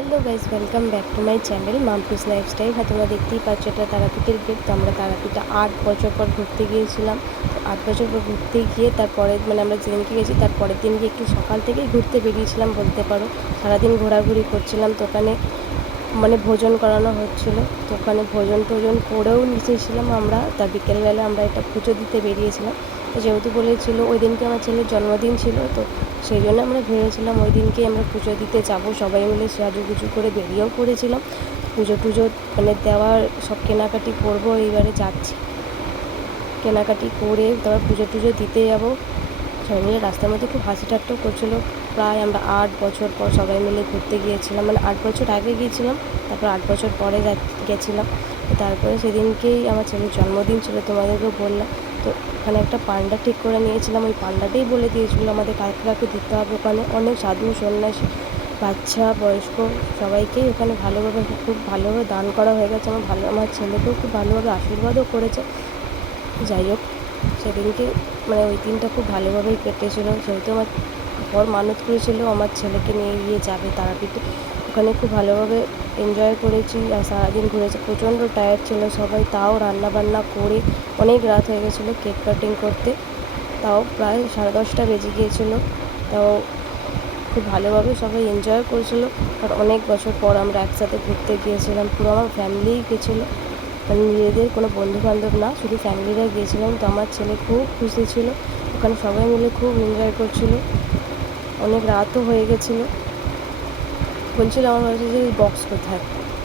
Hello guys, welcome back to my channel Mampi's lifestyle. হ্যাঁ, তোমরা দেখতেই পাচ্ছ এটা তারাপীঠের গেট। তো আমরা তারাপীঠে 8 বছর পর ঘুরতে গিয়েছিলাম। তো 8 বছর পর ঘুরতে গিয়ে তারপরে আমরা যেদিনকে গেছি তার পরের দিনকে একটু সকাল থেকেই ঘুরতে বেরিয়েছিলাম বলতে পারো। সারাদিন ঘোরাঘুরি করছিলাম। তো ওখানে ভোজন করানো হচ্ছিলো। তো ওখানে ভোজন টোজন করেও নিচেছিলাম আমরা। তার বিকেলবেলা আমরা একটা পুজো দিতে বেরিয়েছিলাম। তো যেহেতু বলেছিল ওই দিনকে আমার ছেলের জন্মদিন ছিল, তো সেই জন্য আমরা ভেবেছিলাম ওই দিনকেই আমরা পুজো দিতে যাব। সবাই মিলে সাজুগুজু করে বেরিয়েও পড়েছিলাম। পুজো টুজো দেওয়ার সব কেনাকাটি করবো, এইবারে যাচ্ছি। কেনাকাটি করে তারপর পুজো টুজো দিতে যাব। সবাই মিলে রাস্তার মধ্যে খুব হাসি ঠাট্টাও করছিলো। প্রায় আমরা 8 বছর পর সবাই মিলে ঘুরতে গিয়েছিলাম। 8 বছর আগে গিয়েছিলাম, তারপর 8 বছর পরে গেছিলাম। তারপরে সেদিনকেই আমার ছেলের জন্মদিন ছিল, তোমাদেরকেও বললাম। তো ওখানে একটা পান্ডা ঠিক করে নিয়েছিলাম। ওই পান্ডাটাই বলে দিয়েছিলো আমাদের কাকে কাকে দিতে হবে। ওখানে অনেক সাধু সন্ন্যাসী, বাচ্চা বয়স্ক সবাইকেই ওখানে খুব ভালোভাবে দান করা হয়ে গেছে। আমার ছেলেকেও খুব ভালোভাবে আশীর্বাদও করেছে। যাই হোক, সেদিনকে ওই দিনটা খুব ভালোভাবেই কেটেছিল। যেহেতু আমার বর মানত করেছিল আমার ছেলেকে নিয়ে গিয়ে যাবে তারাপীঠে। ওখানে খুব ভালোভাবে এনজয় করেছি আর সারাদিন ঘুরেছি। প্রচণ্ড টায়ার্ড ছিল সবাই, তাও রান্নাবান্না করে অনেক রাত হয়ে গেছিলো কেক কাটিং করতে। তাও প্রায় 10:30 বেজে গিয়েছিলো। তাও খুব ভালোভাবে সবাই এনজয় করেছিলো। আর অনেক বছর পর আমরা একসাথে ঘুরতে গিয়েছিলাম। পুরো আমার ফ্যামিলিই গেছিলো, নিজেদের কোনো বন্ধুবান্ধব না, শুধু ফ্যামিলিরা গিয়েছিলাম। তো আমার ছেলে খুব খুশি ছিল। ওখানে সবাই মিলে খুব এনজয় করছিলো। অনেক রাতও হয়ে গেছিলো। বলছিল আমার কাছে যে বক্স কোথায়।